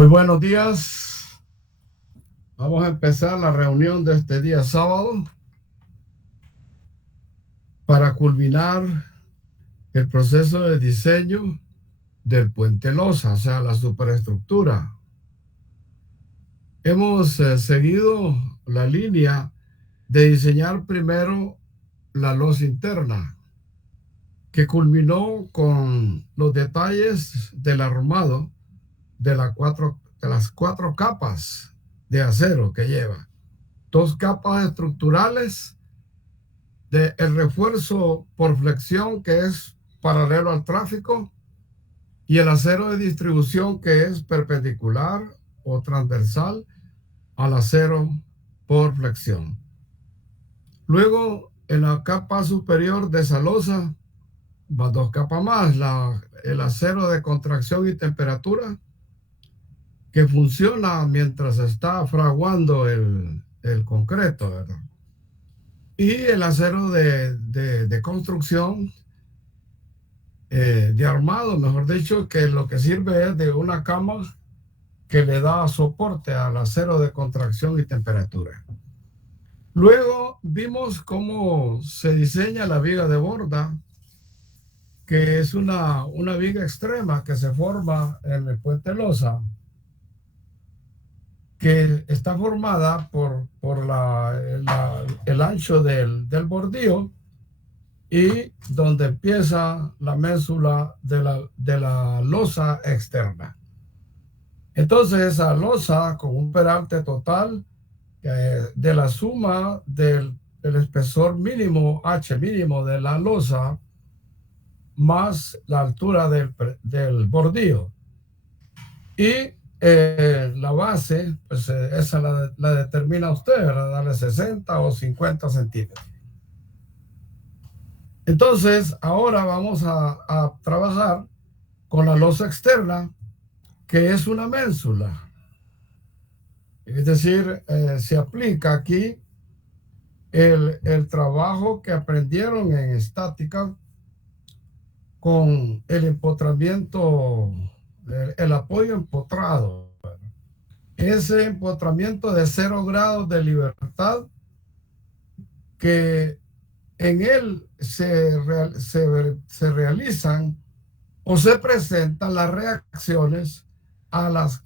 Muy buenos días. Vamos a empezar la reunión de este día sábado para culminar el proceso de diseño del puente losa, o sea, la superestructura. Hemos seguido la línea de diseñar primero la losa interna, que culminó con los detalles del armado de las cuatro capas de acero que lleva. Dos capas estructurales de el refuerzo por flexión, que es paralelo al tráfico, y el acero de distribución, que es perpendicular o transversal al acero por flexión. Luego, en la capa superior de esa losa, va dos capas más, el acero de contracción y temperatura, que funciona mientras está fraguando el concreto, ¿verdad? Y el acero de construcción, de armado, mejor dicho, que lo que sirve es de una cama que le da soporte al acero de contracción y temperatura. Luego vimos cómo se diseña la viga de borda, que es una viga extrema que se forma en el puente losa, que está formada por el ancho del bordillo y donde empieza la ménsula de la losa externa. Entonces, esa losa con un peralte total de la suma del espesor mínimo, H mínimo de la losa, más la altura del bordillo. Y la base, pues esa la determina usted, ¿verdad? Darle 60 o 50 centímetros. Entonces, ahora vamos a trabajar con la losa externa, que es una ménsula. Es decir, se aplica aquí el trabajo que aprendieron en estática con el empotramiento, el apoyo empotrado. Ese empotramiento de 0 grados de libertad, que en él se realizan o se presentan las reacciones a las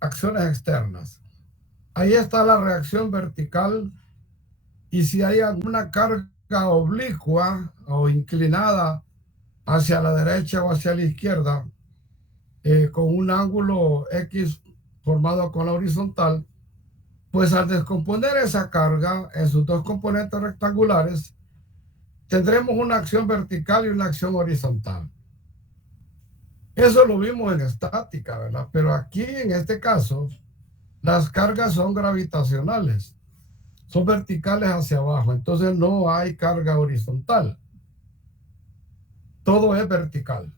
acciones externas. Ahí está la reacción vertical, y si hay alguna carga oblicua o inclinada hacia la derecha o hacia la izquierda, con un ángulo X formado con la horizontal, pues al descomponer esa carga en sus dos componentes rectangulares, tendremos una acción vertical y una acción horizontal. Eso lo vimos en estática, ¿verdad? Pero aquí, en este caso, las cargas son gravitacionales, son verticales hacia abajo, entonces no hay carga horizontal, todo es vertical.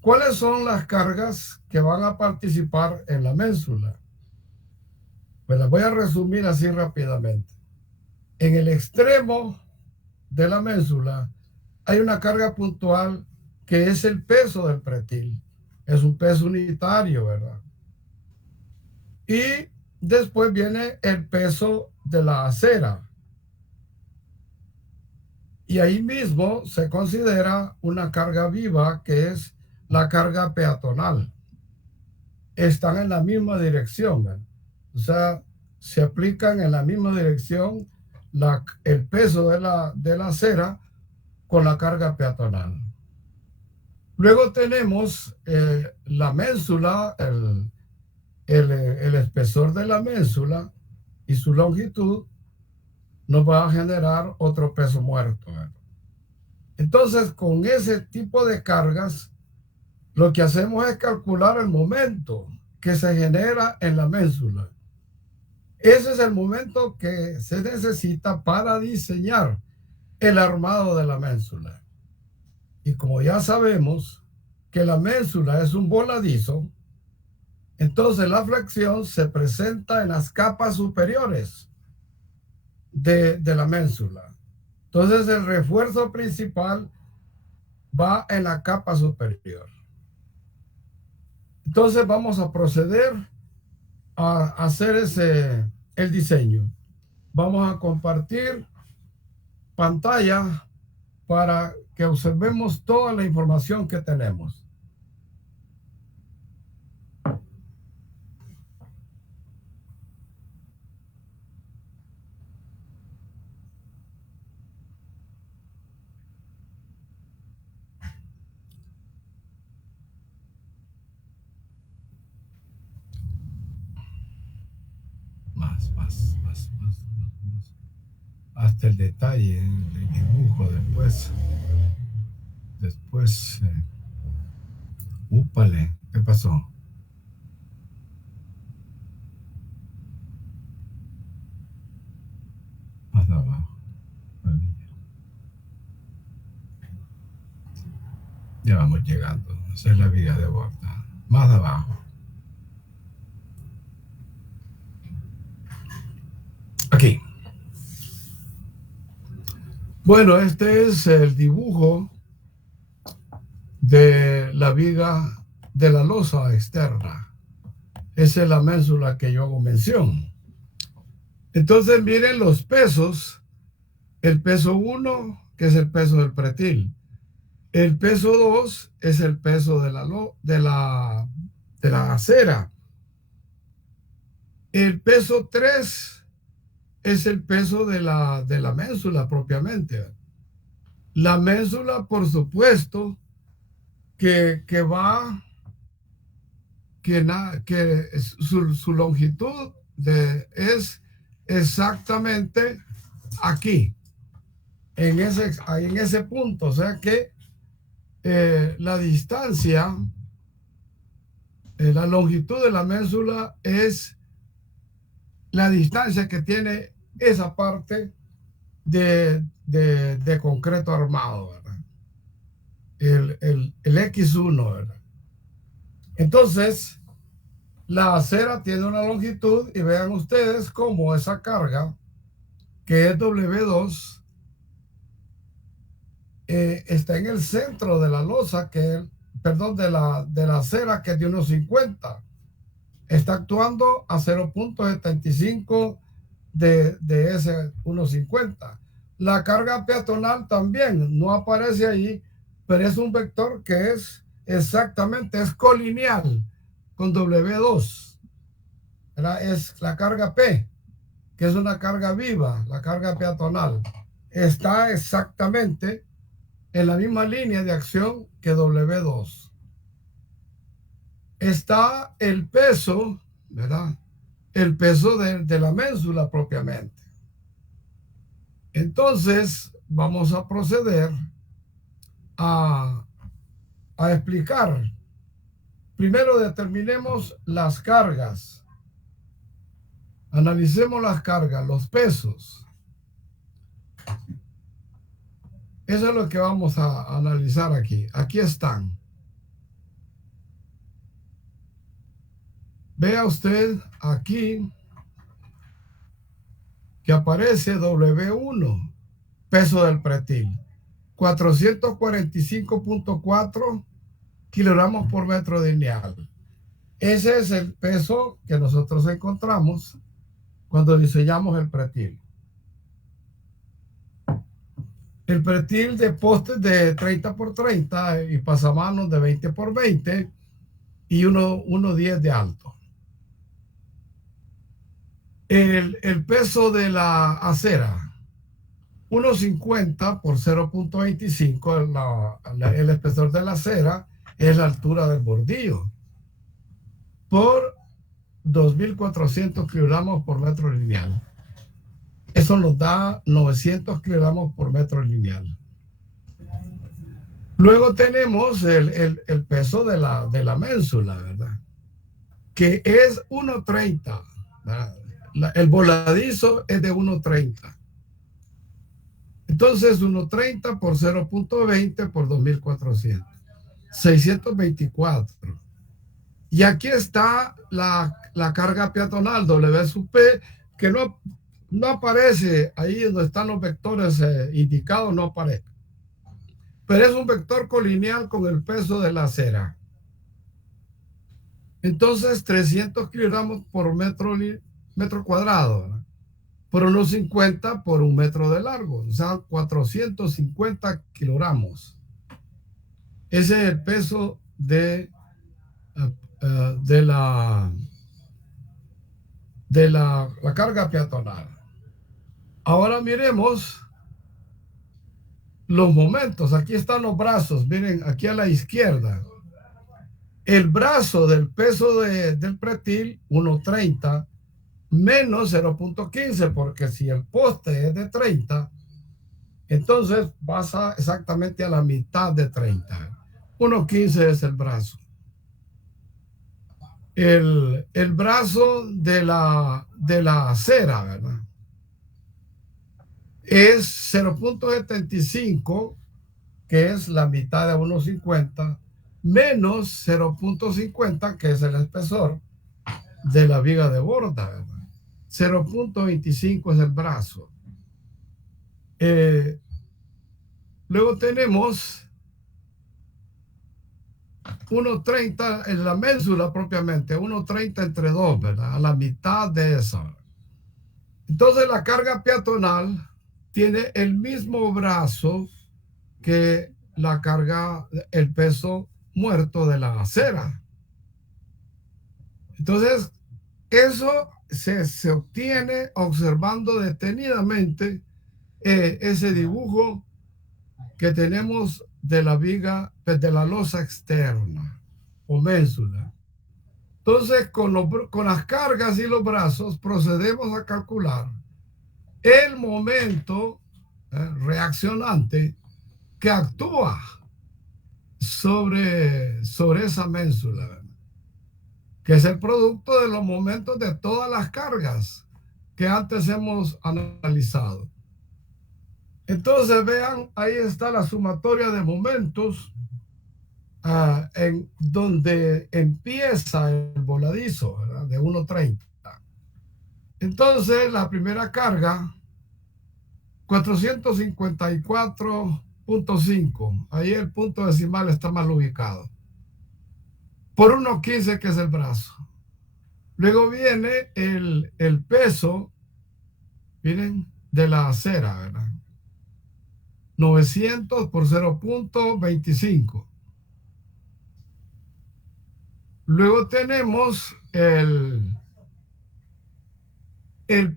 ¿Cuáles son las cargas que van a participar en la ménsula? Pues las voy a resumir así rápidamente. En el extremo de la ménsula hay una carga puntual, que es el peso del pretil. Es un peso unitario, ¿verdad? Y después viene el peso de la acera. Y ahí mismo se considera una carga viva, que es la carga peatonal. Están en la misma dirección, ¿verdad? O sea, se aplican en la misma dirección el peso de la acera con la carga peatonal. Luego tenemos la ménsula, el espesor de la ménsula y su longitud nos va a generar otro peso muerto, ¿verdad? Entonces, con ese tipo de cargas, lo que hacemos es calcular el momento que se genera en la ménsula. Ese es el momento que se necesita para diseñar el armado de la ménsula. Y como ya sabemos que la ménsula es un voladizo, entonces la flexión se presenta en las capas superiores de la ménsula. Entonces el refuerzo principal va en la capa superior. Entonces vamos a proceder a hacer el diseño. Vamos a compartir pantalla para que observemos toda la información que tenemos. Más. Hasta el detalle, el dibujo después, úpale, ¿qué pasó? Más abajo. Ya vamos llegando. Esa es la vía de borda. Más abajo. Aquí. Bueno, este es el dibujo de la viga de la losa externa. Esa es la ménsula que yo hago mención. Entonces miren los pesos. El peso 1, que es el peso del pretil. El peso 2 es el peso de la acera. El peso 3 es el peso de la ménsula propiamente. La ménsula, por supuesto, que su longitud es exactamente aquí, en ese punto. O sea que la distancia, la longitud de la ménsula es la distancia que tiene esa parte de concreto armado, ¿verdad? El X1, ¿verdad? Entonces, la acera tiene una longitud y vean ustedes cómo esa carga, que es W2, está en el centro de la losa, de la acera, que es de 1.50. Está actuando a 0.75 de ese 1.50. La carga peatonal también no aparece ahí, pero es un vector que es colineal con W2. Es la carga P, que es una carga viva, la carga peatonal. Está exactamente en la misma línea de acción que W2. Está el peso, ¿verdad? El peso de la ménsula propiamente. Entonces, vamos a proceder a explicar. Primero determinemos las cargas. Analicemos las cargas, los pesos. Eso es lo que vamos a analizar aquí. Aquí están. Vea usted aquí que aparece W1, peso del pretil, 445.4 kilogramos por metro lineal. Ese es el peso que nosotros encontramos cuando diseñamos el pretil. El pretil de postes de 30 por 30 y pasamanos de 20 por 20 y 1.10 de alto. El peso de la acera, 1.50 por 0.25, el espesor de la acera es la altura del bordillo, por 2.400 kilogramos por metro lineal. Eso nos da 900 kilogramos por metro lineal. Luego tenemos el peso de la ménsula, ¿verdad? Que es 1.30. El voladizo es de 1.30. Entonces, 1.30 por 0.20 por 2.400. 624. Y aquí está la carga peatonal, W sub P, que no aparece ahí donde están los vectores indicados, no aparece. Pero es un vector colineal con el peso de la acera. Entonces, 300 kilogramos por metro cuadrado, ¿verdad? Por unos 50 por un metro de largo, o sea, 450 kilogramos. Ese es el peso de la carga peatonal. Ahora miremos los momentos. Aquí están los brazos. Miren, aquí a la izquierda. El brazo del peso del pretil, 1.30, menos 0.15, porque si el poste es de 30, entonces pasa exactamente a la mitad de 30. 1.15 es el brazo. El brazo de la acera, ¿verdad? Es 0.75, que es la mitad de 1.50, menos 0.50, que es el espesor de la viga de borda, ¿verdad? 0.25 es el brazo. Luego tenemos 1.30 en la ménsula propiamente, 1.30 entre 2, ¿verdad? A la mitad de esa. Entonces la carga peatonal tiene el mismo brazo que la carga, el peso muerto de la acera. Entonces, eso se obtiene observando detenidamente ese dibujo que tenemos de la viga, pues, de la losa externa o ménsula. Entonces, con las cargas y los brazos procedemos a calcular el momento reaccionante que actúa sobre esa ménsula, ¿verdad? Que es el producto de los momentos de todas las cargas que antes hemos analizado. Entonces, vean, ahí está la sumatoria de momentos en donde empieza el voladizo, ¿verdad? De 1.30. Entonces, la primera carga, 454.5. Ahí el punto decimal está mal ubicado. Por 1.15, que es el brazo. Luego viene el peso, miren, de la acera, ¿verdad? 900 por 0.25. Luego tenemos el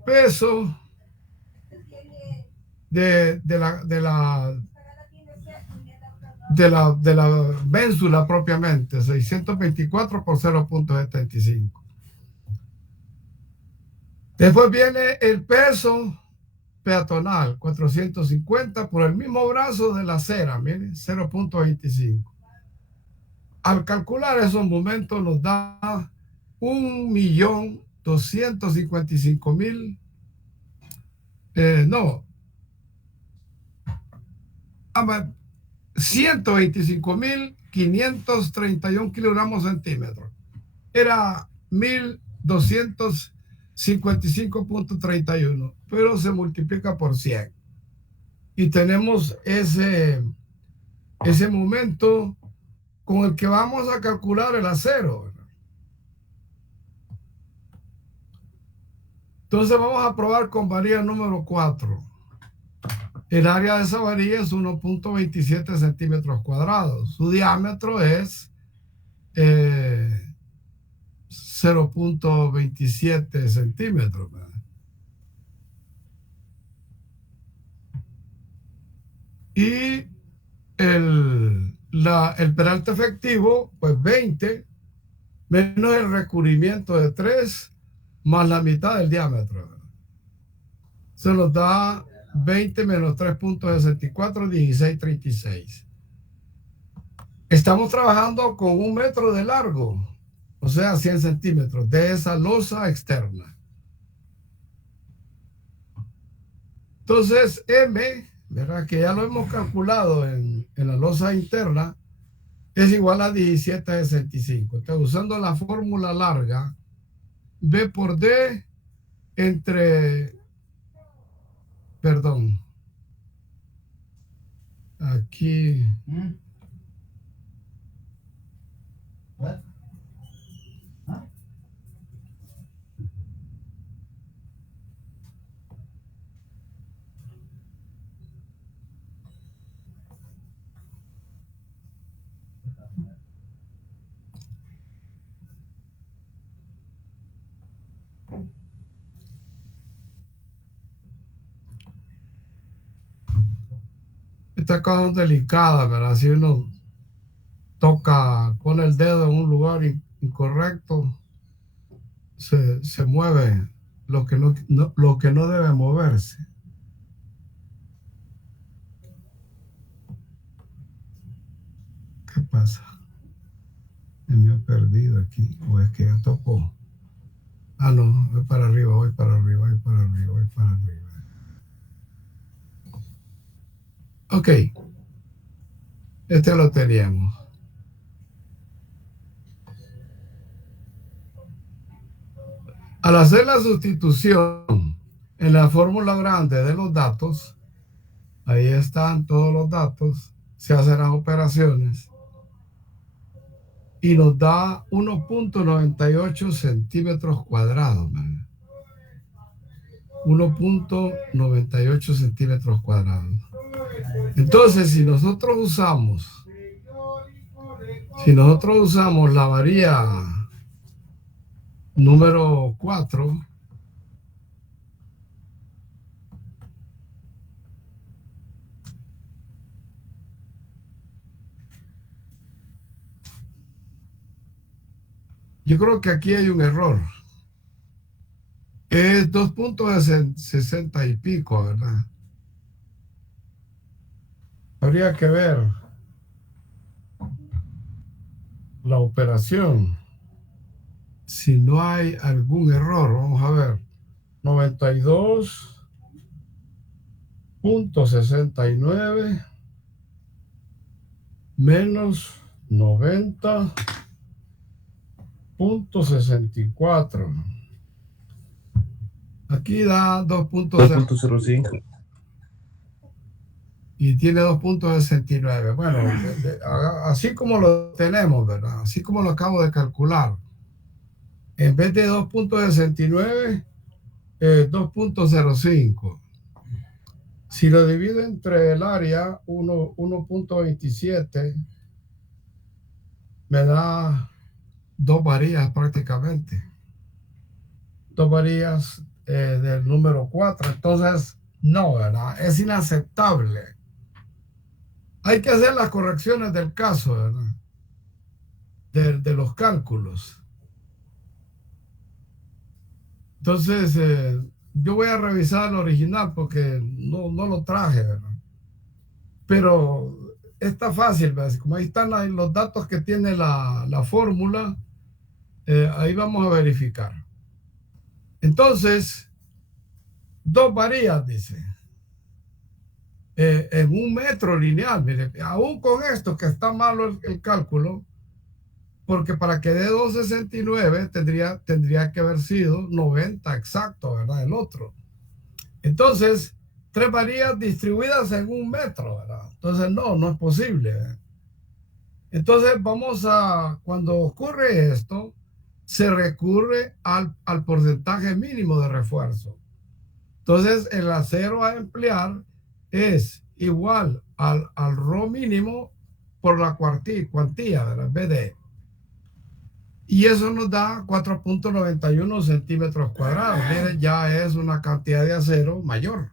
peso de la ménsula propiamente, 624 por 0.75. Después viene el peso peatonal, 450 por el mismo brazo de la acera, miren, 0.25. Al calcular esos momentos nos da 1.255.000, no, 125.531 kilogramos centímetros. Era 1.255.31, pero se multiplica por 100. Y tenemos ese momento con el que vamos a calcular el acero, ¿verdad? Entonces vamos a probar con varilla número 4. El área de esa varilla es 1.27 centímetros cuadrados. Su diámetro es 0.27 centímetros, ¿verdad? Y el peralte efectivo, pues 20, menos el recubrimiento de 3, más la mitad del diámetro, ¿verdad? Se nos da 20 menos 3.64, 16.36. Estamos trabajando con 1 metro de largo, o sea, 100 centímetros de esa losa externa. Entonces, M, ¿verdad? Que ya lo hemos calculado en la losa interna, es igual a 17.65. Entonces, usando la fórmula larga, B por D entre, perdón, aquí, Estas cosas son delicadas, ¿verdad? Si uno toca, pone el dedo en un lugar incorrecto, se mueve lo que no debe moverse. ¿Qué pasa? Me he perdido aquí. O es que ya tocó. Ah, no, voy para arriba, voy para arriba, voy para arriba, voy para arriba. Ok, este lo teníamos. Al hacer la sustitución en la fórmula grande de los datos, ahí están todos los datos, se hacen las operaciones y nos da 1.98 centímetros cuadrados. 1.98 centímetros cuadrados. Entonces, si nosotros usamos la varilla número 4, yo creo que aquí hay un error. Es 2.60 y pico, ¿verdad? Habría que ver la operación. Si no hay algún error, vamos a ver. 92.69 menos 90.64. Aquí da 2.05 y tiene 2.69. Bueno, así como lo tenemos, ¿verdad? Así como lo acabo de calcular. En vez de 2.69, 2.05. Si lo divido entre el área, 1.27, me da dos varillas prácticamente. Dos varillas del número 4. Entonces, no, ¿verdad? Es inaceptable. Hay que hacer las correcciones del caso, ¿verdad? De los cálculos. Entonces, yo voy a revisar el original porque no lo traje, ¿verdad? Pero está fácil, ¿verdad? Como ahí están los datos que tiene la fórmula, ahí vamos a verificar. Entonces, dos varillas, dice. En un metro lineal, mire, aún con esto que está malo el cálculo, porque para que dé 2.69 tendría que haber sido 90 exacto, ¿verdad? El otro. Entonces, tres varillas distribuidas en un metro, ¿verdad? Entonces, no es posible. Entonces, cuando ocurre esto, se recurre al porcentaje mínimo de refuerzo. Entonces, el acero a emplear es igual al ρ mínimo por la cuantía de la BD. Y eso nos da 4.91 centímetros cuadrados. Miren, ya es una cantidad de acero mayor.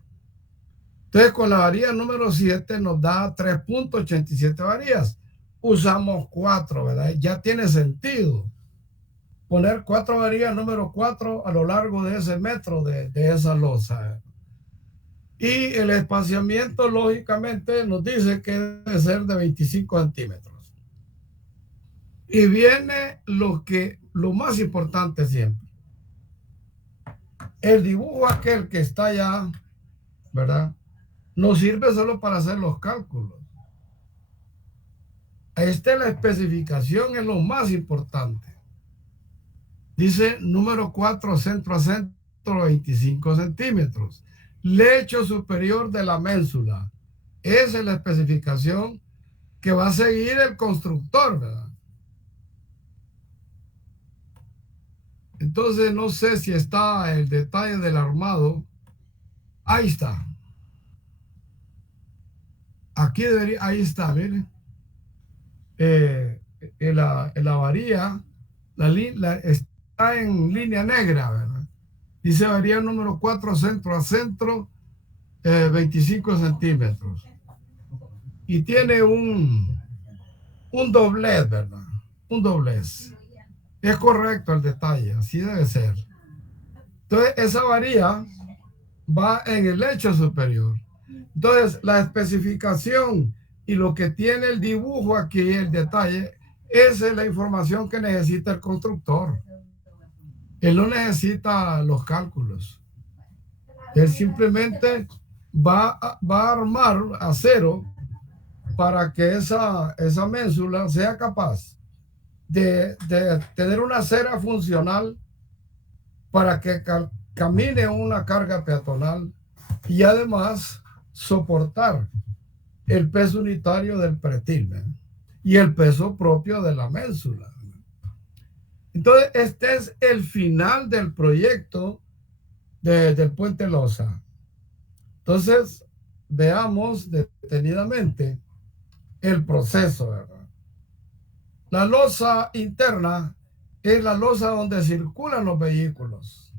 Entonces, con la varilla número 7 nos da 3.87 varillas. Usamos 4, ¿verdad? Ya tiene sentido poner 4 varillas número 4 a lo largo de ese metro de esa losa. Y el espaciamiento, lógicamente, nos dice que debe ser de 25 centímetros. Y viene lo más importante siempre. El dibujo aquel que está allá, ¿verdad? No sirve solo para hacer los cálculos. La especificación es lo más importante. Dice número 4, centro a centro, 25 centímetros. Lecho superior de la ménsula. Esa es la especificación que va a seguir el constructor, ¿verdad? Entonces, no sé si está el detalle del armado. Ahí está. Aquí ahí está, miren. En la varilla, está en línea negra, ¿verdad? Dice varilla número 4, centro a centro, 25 centímetros. y tiene un doblez, ¿verdad? Un doblez. Es correcto el detalle, así debe ser. Entonces, esa varilla va en el lecho superior. Entonces, la especificación y lo que tiene el dibujo aquí, el detalle, esa es la información que necesita el constructor. Él no necesita los cálculos. Él simplemente va a armar acero para que esa ménsula sea capaz de tener una acera funcional para que camine una carga peatonal y además soportar el peso unitario del pretil, ¿eh? Y el peso propio de la ménsula. Entonces, este es el final del proyecto del puente Loza. Entonces, veamos detenidamente el proceso, ¿verdad? La losa interna es la losa donde circulan los vehículos.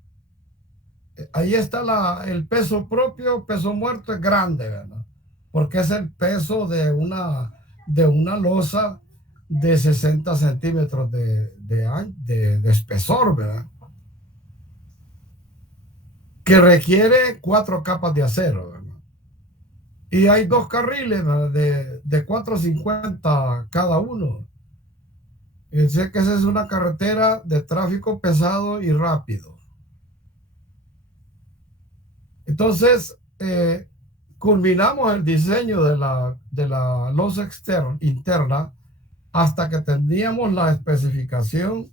Ahí está el peso propio, peso muerto es grande, ¿verdad? Porque es el peso de una losa de 60 centímetros de espesor, ¿verdad? Que requiere 4 capas de acero, ¿verdad? Y hay 2 carriles, ¿verdad? de 450 cada uno. Sé que esa es una carretera de tráfico pesado y rápido. Entonces, culminamos el diseño de la losa interna hasta que teníamos la especificación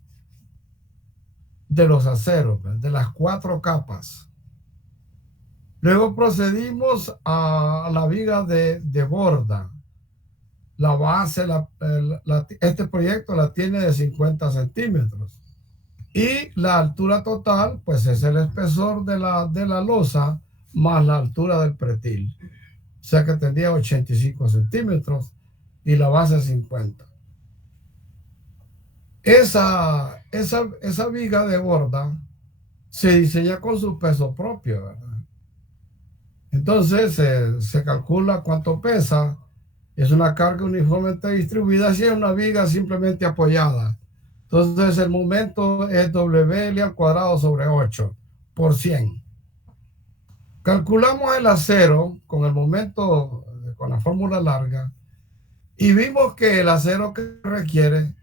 de los aceros, ¿verdad? De las 4 capas. Luego procedimos a la viga de borda. La base, este proyecto la tiene de 50 centímetros. Y la altura total, pues es el espesor de la losa más la altura del pretil. O sea que tendría 85 centímetros y la base 50. Esa viga de borda se diseña con su peso propio, ¿verdad? Entonces se calcula cuánto pesa. Es una carga uniformemente distribuida, si es una viga simplemente apoyada. Entonces el momento es WL al cuadrado sobre 8 por 100. Calculamos el acero con el momento, con la fórmula larga, y vimos que el acero que requiere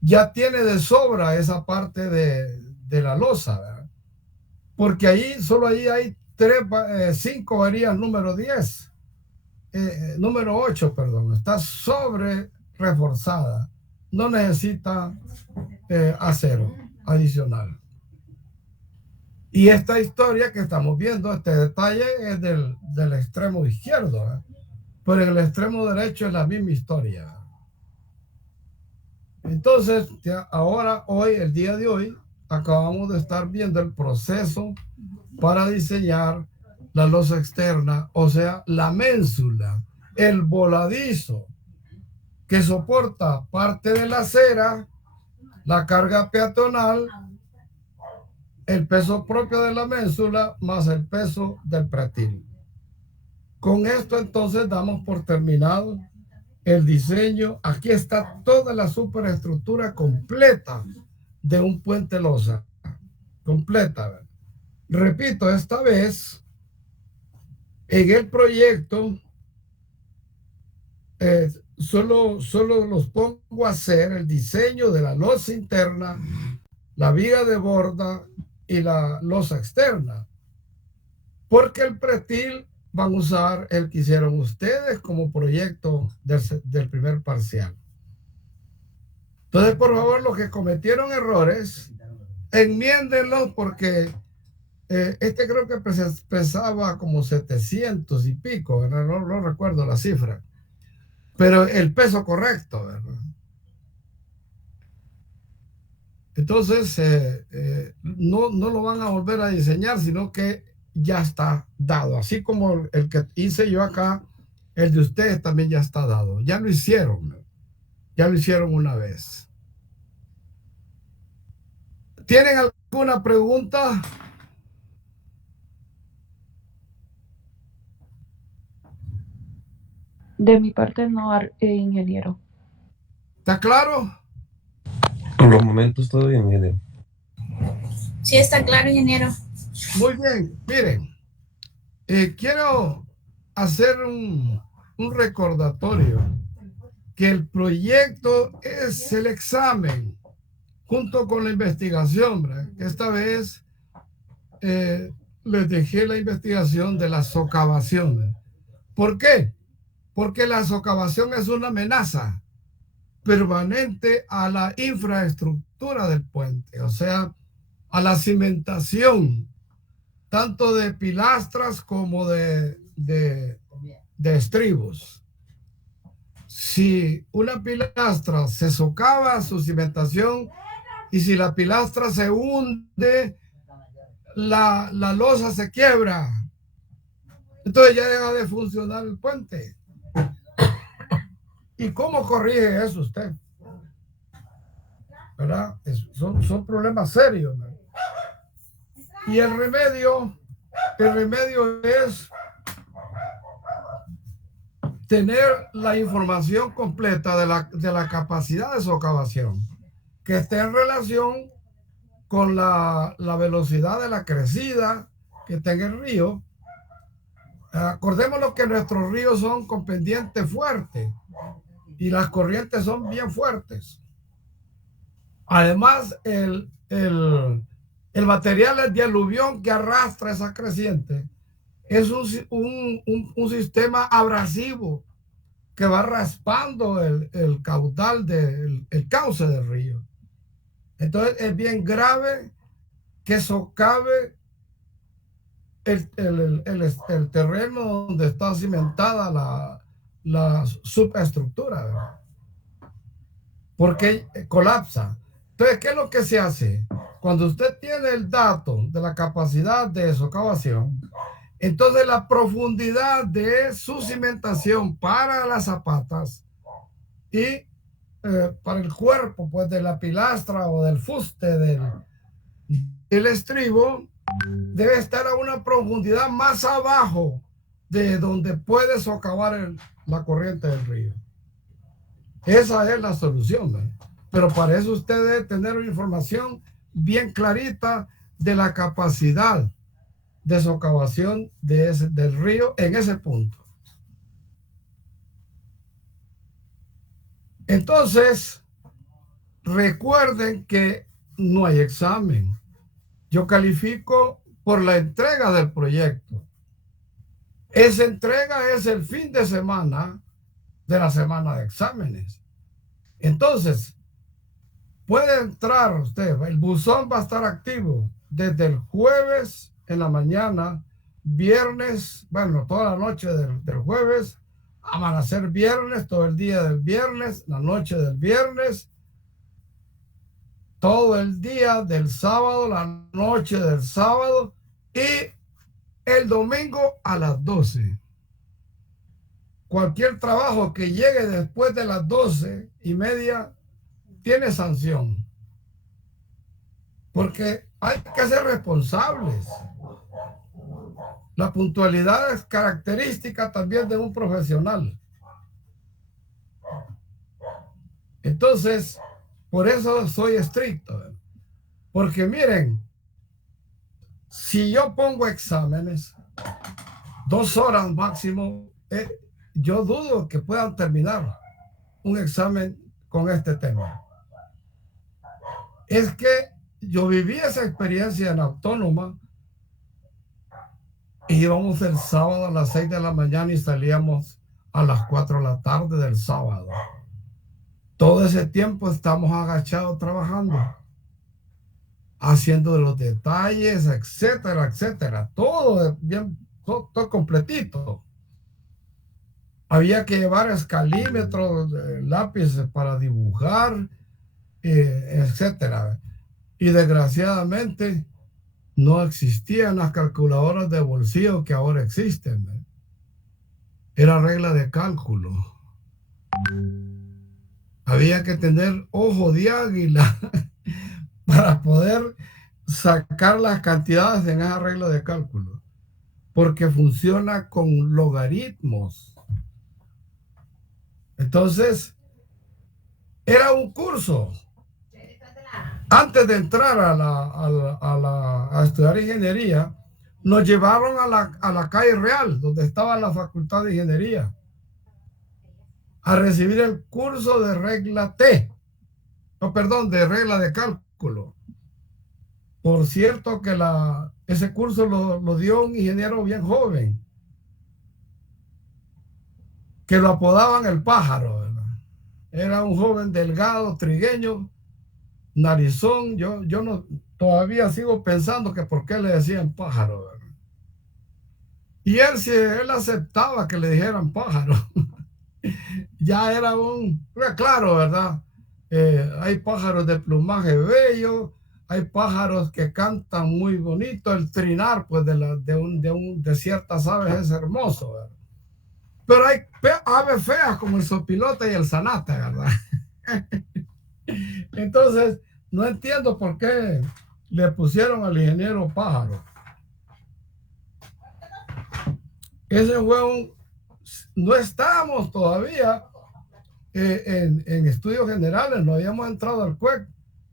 ya tiene de sobra esa parte de la losa, ¿verdad? Porque solo ahí hay 5 varillas número 10. Número 8, perdón, está sobre reforzada, no necesita acero adicional. Y esta historia que estamos viendo, este detalle es del extremo izquierdo, ¿eh? Pero en el extremo derecho es la misma historia. Entonces, ahora, el día de hoy, acabamos de estar viendo el proceso para diseñar la losa externa, o sea, la ménsula, el voladizo, que soporta parte de la acera, la carga peatonal, el peso propio de la ménsula, más el peso del pretil. Con esto entonces damos por terminado el diseño. Aquí está toda la superestructura completa de un puente losa. Completa. Repito, esta vez en el proyecto solo los pongo a hacer el diseño de la losa interna, la viga de borda y la losa externa. Porque el pretil van a usar el que hicieron ustedes como proyecto del primer parcial. Entonces, por favor, los que cometieron errores, enmiéndenlos porque este creo que pesaba como 700 y pico, ¿verdad? No recuerdo la cifra, pero el peso correcto, ¿verdad? Entonces, no lo van a volver a diseñar, sino que ya está dado. Así como el que hice yo acá, el de ustedes también ya está dado. Ya lo hicieron, ¿no? Ya lo hicieron una vez. ¿Tienen alguna pregunta? De mi parte no, ingeniero. ¿Está claro? Por los momentos todo bien, ingeniero. Sí, está claro, ingeniero. Muy bien, miren, quiero hacer un recordatorio que el proyecto es el examen junto con la investigación, ¿verdad? Esta vez les dejé la investigación de la socavación, ¿verdad? ¿Por qué? Porque la socavación es una amenaza permanente a la infraestructura del puente, o sea, a la cimentación, tanto de pilastras como de estribos. Si una pilastra se socava, su cimentación, y si la pilastra se hunde, la losa se quiebra. Entonces ya deja de funcionar el puente. ¿Y cómo corrige eso usted? ¿Verdad? Son problemas serios, ¿no? Y el remedio es tener la información completa de la capacidad de socavación, que esté en relación con la velocidad de la crecida que tenga el río. Acordémonos que nuestros ríos son con pendiente fuerte y las corrientes son bien fuertes. Además, el material de aluvión que arrastra esa creciente es un sistema abrasivo que va raspando el caudal el cauce del río. Entonces es bien grave que socave el terreno donde está cimentada la subestructura, ¿verdad? Porque colapsa. Entonces, ¿qué es lo que se hace? Cuando usted tiene el dato de la capacidad de socavación, entonces la profundidad de su cimentación para las zapatas y para el cuerpo, pues de la pilastra o del fuste del estribo, debe estar a una profundidad más abajo de donde puede socavar la corriente del río. Esa es la solución, ¿verdad? Pero para eso usted debe tener una información bien clarita de la capacidad de socavación del río en ese punto. Entonces, recuerden que no hay examen. Yo califico por la entrega del proyecto. Esa entrega es el fin de semana de la semana de exámenes. Entonces, puede entrar usted, el buzón va a estar activo desde el jueves en la mañana, viernes, bueno, toda la noche del jueves, amanecer viernes, todo el día del viernes, la noche del viernes, todo el día del sábado, la noche del sábado y el domingo a las 12. Cualquier trabajo que llegue después de las 12:30 tiene sanción. Porque hay que ser responsables. La puntualidad es característica también de un profesional. Entonces, por eso soy estricto. Porque miren, si yo pongo exámenes, 2 horas máximo, yo dudo que puedan terminar un examen con este tema. Es que yo viví esa experiencia en Autónoma y íbamos el sábado a las 6 de la mañana y salíamos a las 4 de la tarde del sábado. Todo ese tiempo estamos agachados trabajando, haciendo los detalles, etcétera, etcétera. Todo bien, todo completito. Había que llevar escalímetros, lápices para dibujar, etcétera. Y desgraciadamente no existían las calculadoras de bolsillo que ahora existen, ¿verdad? Era regla de cálculo. Había que tener ojo de águila para poder sacar las cantidades en esa regla de cálculo, porque funciona con logaritmos. Entonces, era un curso. Antes de entrar a estudiar ingeniería, nos llevaron a la calle Real, donde estaba la Facultad de Ingeniería, a recibir el curso de regla T, no, perdón, de regla de cálculo. Por cierto que ese curso lo dio un ingeniero bien joven, que lo apodaban el pájaro, ¿verdad? Era un joven delgado, trigueño, narizón. Yo no, todavía sigo pensando que por qué le decían pájaro, ¿verdad? Y él aceptaba que le dijeran pájaro. Ya era claro, ¿verdad? Hay pájaros de plumaje bello, hay pájaros que cantan muy bonito, el trinar, pues, de ciertas aves es hermoso, ¿verdad? Pero hay aves feas como el sopilote y el zanate, ¿verdad? Entonces, no entiendo por qué le pusieron al ingeniero pájaro. Ese fue no estábamos todavía en estudios generales, no habíamos entrado al CUEC,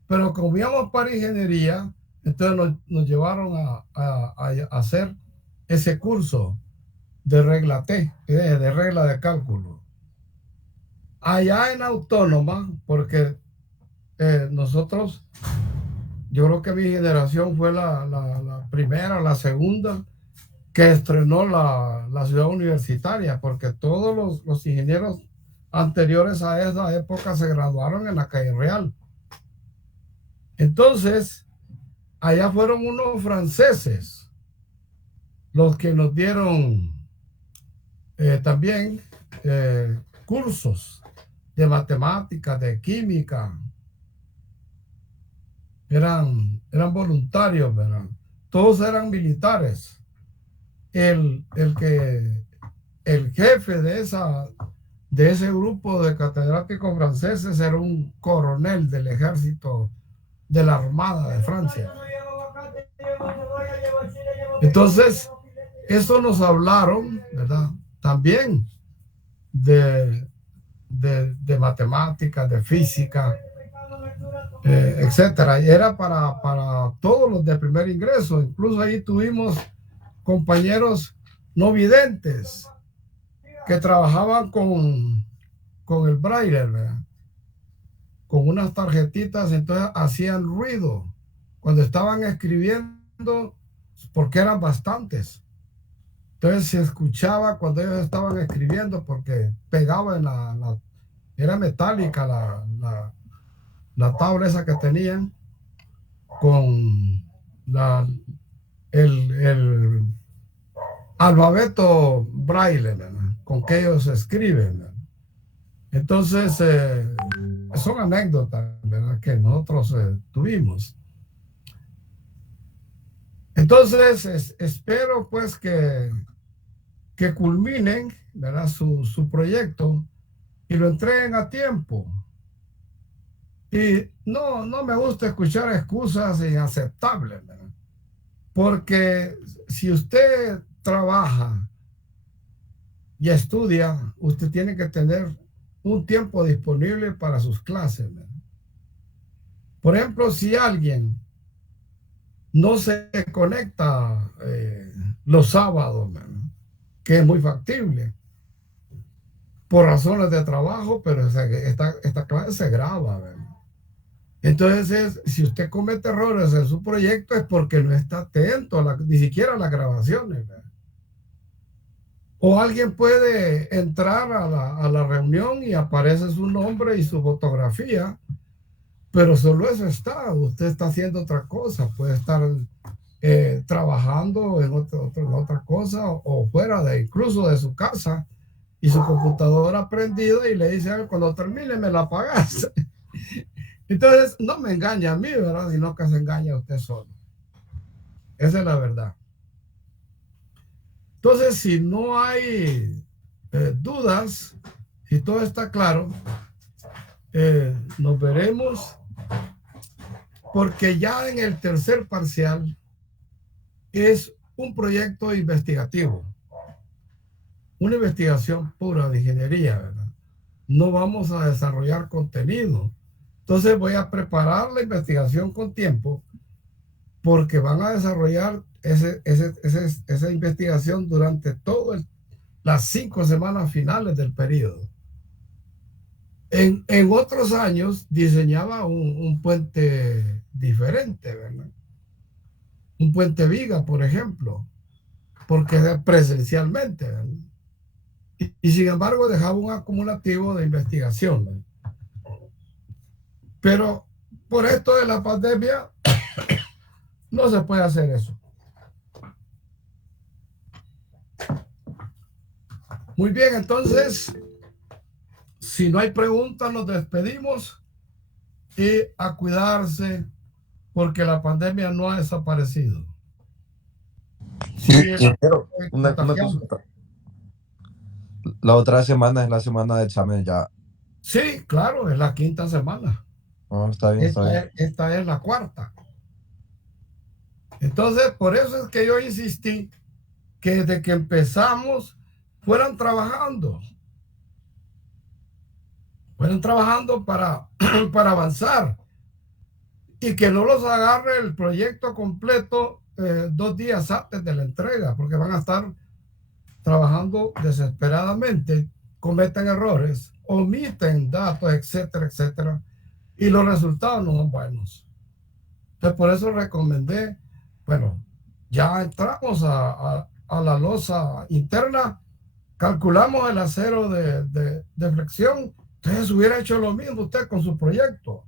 pero como íbamos para ingeniería, entonces nos llevaron a hacer ese curso de regla T, de regla de cálculo. Allá en Autónoma, porque nosotros, yo creo que mi generación fue la primera, la segunda, que estrenó la ciudad universitaria, porque todos los ingenieros anteriores a esa época se graduaron en la calle Real. Entonces, allá fueron unos franceses los que nos dieron también cursos de matemáticas, de química. Eran voluntarios, ¿verdad? Todos eran militares. El jefe de ese grupo de catedráticos franceses era un coronel del ejército de la Armada de Francia. Entonces, eso nos hablaron, ¿verdad? También de matemáticas, de física, etcétera. Y era para todos los de primer ingreso. Incluso ahí tuvimos compañeros no videntes que trabajaban con el braille, ¿verdad? Con unas tarjetitas, entonces hacían ruido cuando estaban escribiendo, porque eran bastantes. Entonces se escuchaba cuando ellos estaban escribiendo, porque pegaba era metálica la tabla esa que tenían con el alfabeto braille, ¿verdad? Con que ellos escriben, ¿verdad? Entonces, son anécdotas, ¿verdad?, que nosotros tuvimos. Entonces, espero pues que culminen, ¿verdad?, su proyecto y lo entreguen a tiempo. Y no me gusta escuchar excusas inaceptables, ¿verdad? Porque si usted trabaja y estudia, usted tiene que tener un tiempo disponible para sus clases, ¿verdad? Por ejemplo, si alguien no se conecta los sábados, ¿verdad?, que es muy factible, por razones de trabajo, pero esta clase se graba, ¿verdad? Entonces, si usted comete errores en su proyecto es porque no está atento ni siquiera a las grabaciones, ¿verdad? O alguien puede entrar a la reunión y aparece su nombre y su fotografía, pero solo eso está. Usted está haciendo otra cosa, puede estar trabajando en otra cosa o fuera incluso de su casa y su computadora prendida y le dice: cuando termine me la apagas. Entonces, no me engaña a mí, ¿verdad?, sino que se engaña a usted solo. Esa es la verdad. Entonces, si no hay dudas, si todo está claro, nos veremos, porque ya en el tercer parcial es un proyecto investigativo, una investigación pura de ingeniería, ¿verdad? no vamos a desarrollar contenido. Entonces voy a preparar la investigación con tiempo porque van a desarrollar esa investigación durante todas las 5 semanas finales del periodo. En otros años diseñaba un puente diferente, ¿verdad? Un puente viga, por ejemplo, porque era presencialmente, ¿verdad? Y sin embargo dejaba un acumulativo de investigación, ¿verdad? Pero por esto de la pandemia no se puede hacer eso. Muy bien, entonces, si no hay preguntas, nos despedimos y a cuidarse porque la pandemia no ha desaparecido. Sí, ingeniero, una consulta. La otra semana es la semana de examen ya. Sí, claro, es la 5ª semana. Oh, está bien, está bien. Esta es la 4ª. Entonces, por eso es que yo insistí que desde que empezamos fueran trabajando para, para avanzar y que no los agarre el proyecto completo 2 días antes de la entrega, porque van a estar trabajando desesperadamente, cometen errores, omiten datos, etcétera, etcétera, y los resultados no son buenos. Entonces, por eso recomendé, bueno, ya entramos a la losa interna, calculamos el acero de flexión, entonces hubiera hecho lo mismo usted con su proyecto.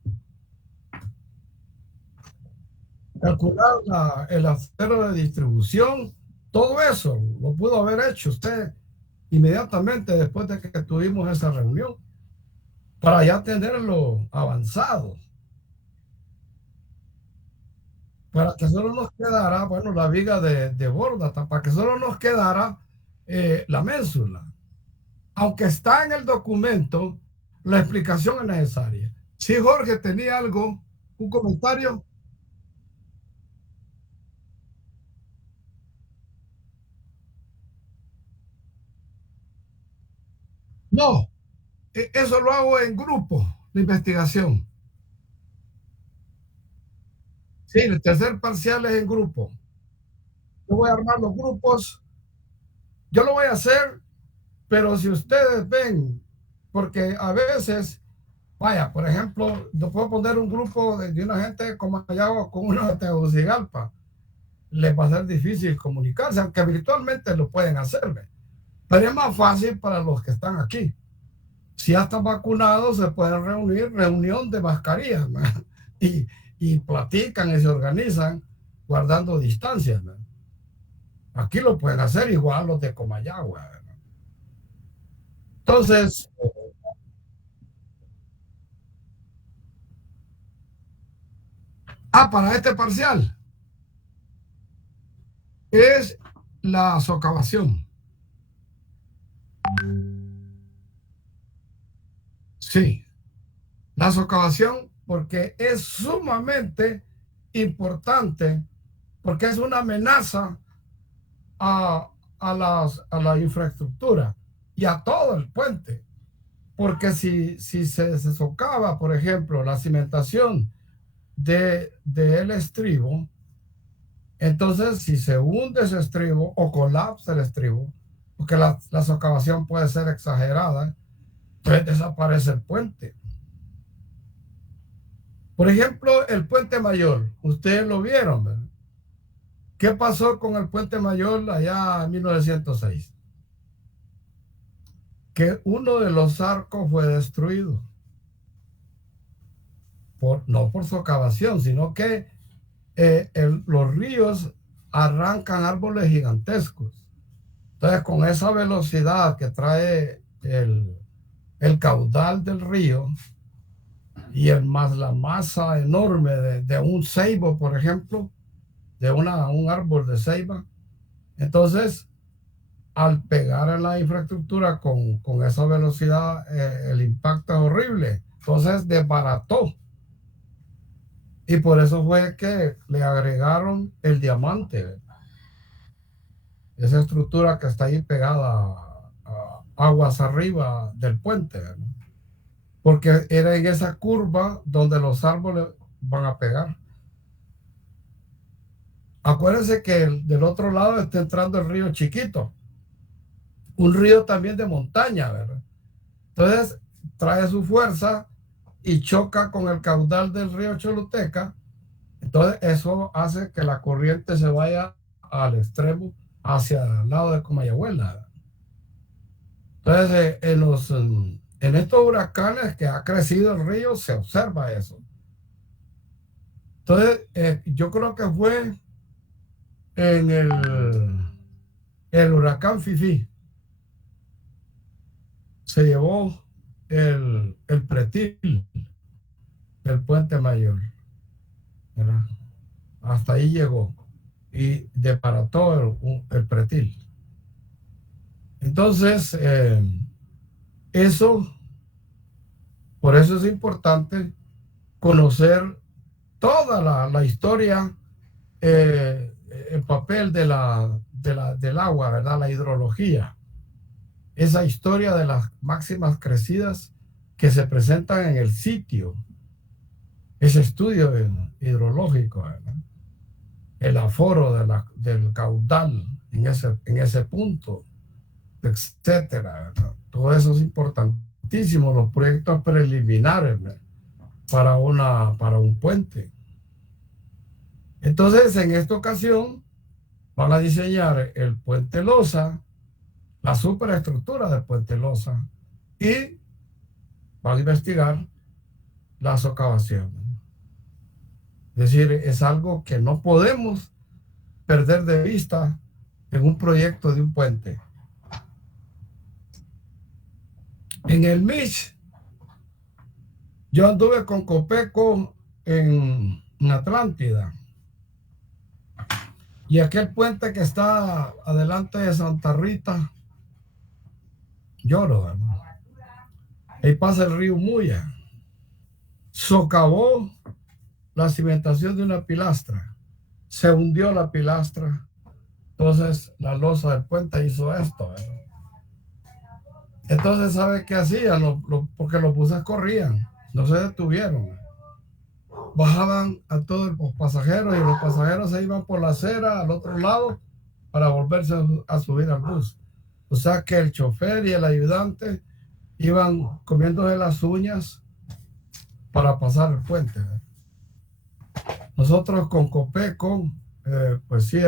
Calcular el acero de distribución, todo eso lo pudo haber hecho usted inmediatamente después de que tuvimos esa reunión, para ya tenerlo avanzado. Para que solo nos quedara, bueno, la viga de borda, para que solo nos quedara la ménsula. Aunque está en el documento, la explicación es necesaria. Sí, Jorge, tenía algo, un comentario. No, eso lo hago en grupo, la investigación. Sí, el tercer parcial es en grupo. Yo voy a armar los grupos. Yo lo voy a hacer, pero si ustedes ven, porque a veces, vaya, por ejemplo, yo puedo poner un grupo de una gente de Comayagua con uno de Tegucigalpa. Les va a ser difícil comunicarse, aunque virtualmente lo pueden hacer. Pero es más fácil para los que están aquí. Si ya están vacunados, se pueden reunir, reunión de mascarillas, ¿no? y platican y se organizan guardando distancias, ¿no? Aquí lo pueden hacer igual los de Comayagua, ¿no? Entonces, para este parcial es la socavación. Sí, la socavación, porque es sumamente importante, porque es una amenaza a la infraestructura y a todo el puente. Porque si se socava, por ejemplo, la cimentación del estribo, entonces si se hunde ese estribo o colapsa el estribo, porque la socavación puede ser exagerada, entonces desaparece el puente. Por ejemplo, el Puente Mayor, ustedes lo vieron, ¿verdad? ¿Qué pasó con el Puente Mayor allá en 1906? Que uno de los arcos fue destruido. No por socavación, sino que los ríos arrancan árboles gigantescos. Entonces, con esa velocidad que trae el caudal del río y más la masa enorme de un ceibo, por ejemplo, de un árbol de ceiba, entonces al pegar en la infraestructura con esa velocidad, el impacto es horrible. Entonces desbarató. Y por eso fue que le agregaron el diamante. Esa estructura que está ahí pegada aguas arriba del puente, ¿no? porque era en esa curva donde los árboles van a pegar. Acuérdense que del otro lado está entrando el río Chiquito, un río también de montaña, ¿verdad? Entonces trae su fuerza y choca con el caudal del río Choluteca. Entonces eso hace que la corriente se vaya al extremo hacia el lado de Comayagüela. Entonces en estos huracanes que ha crecido el río se observa eso. Entonces yo creo que fue en el huracán Fifi, se llevó el pretil del Puente Mayor, ¿verdad? Hasta ahí llegó y desbarató el pretil. Entonces, por eso es importante conocer toda la historia, el papel del agua, ¿verdad? La hidrología. Esa historia de las máximas crecidas que se presentan en el sitio. Ese estudio hidrológico, ¿verdad? El aforo del caudal en ese punto, etcétera, ¿verdad? Todo eso es importantísimo, los proyectos preliminares, ¿verdad? para un puente. Entonces, en esta ocasión, van a diseñar el puente losa, la superestructura del puente losa, y van a investigar la socavación. Es decir, es algo que no podemos perder de vista en un proyecto de un puente. En el MICH, yo anduve con Copeco en Atlántida. Y aquel puente que está adelante de Santa Rita, Lloro, ¿no? Ahí pasa el río Muya. Socavó la cimentación de una pilastra. Se hundió la pilastra. Entonces la losa del puente hizo esto, ¿verdad? Entonces, ¿sabe qué hacían? Porque los buses corrían, no se detuvieron. Bajaban a todos los pasajeros y los pasajeros se iban por la acera al otro lado para volverse a subir al bus. O sea que el chofer y el ayudante iban comiéndose las uñas para pasar el puente. Nosotros con Copeco, pues sí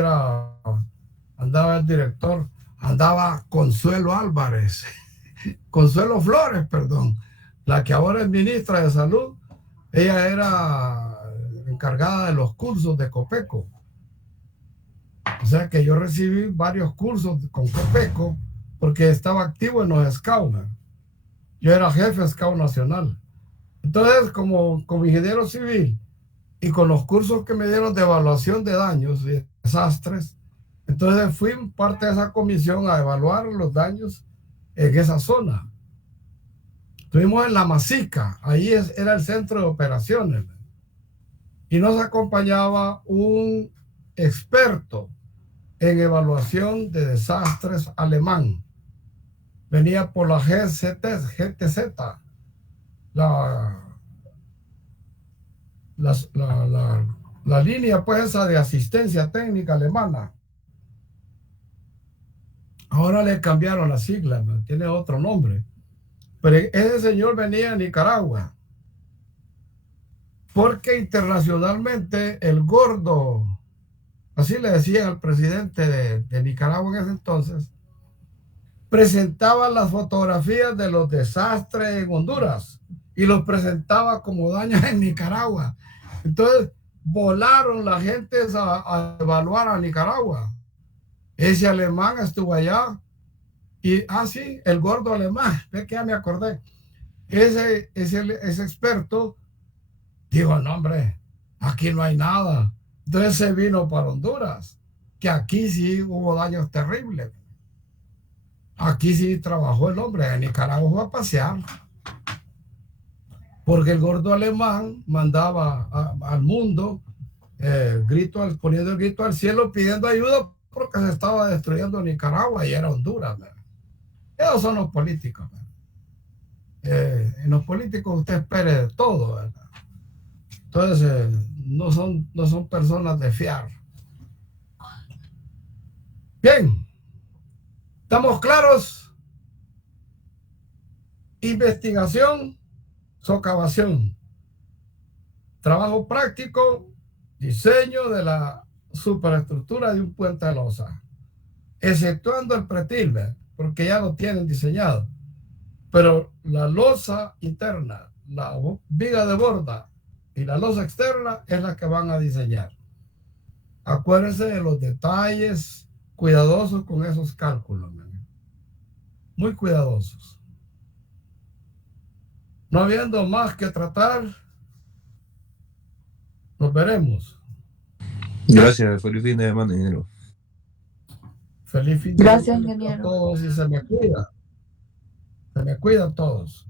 andaba el director, andaba Consuelo Álvarez, Consuelo Flores, perdón, la que ahora es ministra de Salud. Ella era encargada de los cursos de Copeco. O sea que yo recibí varios cursos con Copeco porque estaba activo en los Scouts. Yo era jefe Scout Nacional. Entonces, como ingeniero civil y con los cursos que me dieron de evaluación de daños y desastres, entonces fui parte de esa comisión a evaluar los daños en esa zona. Estuvimos en La Masica, ahí era el centro de operaciones. Y nos acompañaba un experto en evaluación de desastres alemán. Venía por la GTZ, la línea pues esa de asistencia técnica alemana. Ahora le cambiaron la sigla, ¿no? Tiene otro nombre. Pero ese señor venía a Nicaragua porque internacionalmente el gordo, así le decían al presidente de Nicaragua en ese entonces, presentaba las fotografías de los desastres en Honduras y los presentaba como daños en Nicaragua. Entonces volaron la gente a evaluar a Nicaragua. Ese alemán estuvo allá y, sí, el gordo alemán, ve que ya me acordé. Ese experto dijo, no hombre, aquí no hay nada. Entonces se vino para Honduras, que aquí sí hubo daños terribles. Aquí sí trabajó el hombre, en Nicaragua fue a pasear. Porque el gordo alemán mandaba al mundo poniendo el grito al cielo pidiendo ayuda porque se estaba destruyendo Nicaragua y era Honduras, ¿verdad? Esos son los políticos, ¿verdad? En los políticos usted espere de todo, ¿verdad? Entonces, no son personas de fiar. Bien, ¿estamos claros? Investigación, socavación, trabajo práctico, diseño de la superestructura de un puente de losa, exceptuando el pretil, porque ya lo tienen diseñado. Pero la losa interna, la viga de borda y la losa externa es la que van a diseñar. Acuérdense de los detalles, cuidadosos con esos cálculos, muy cuidadosos. No habiendo más que tratar, nos veremos. Gracias, feliz fin de semana, ingeniero. Feliz fin de Gracias, semana a ingeniero. todos y se me cuidan. Se me cuidan todos.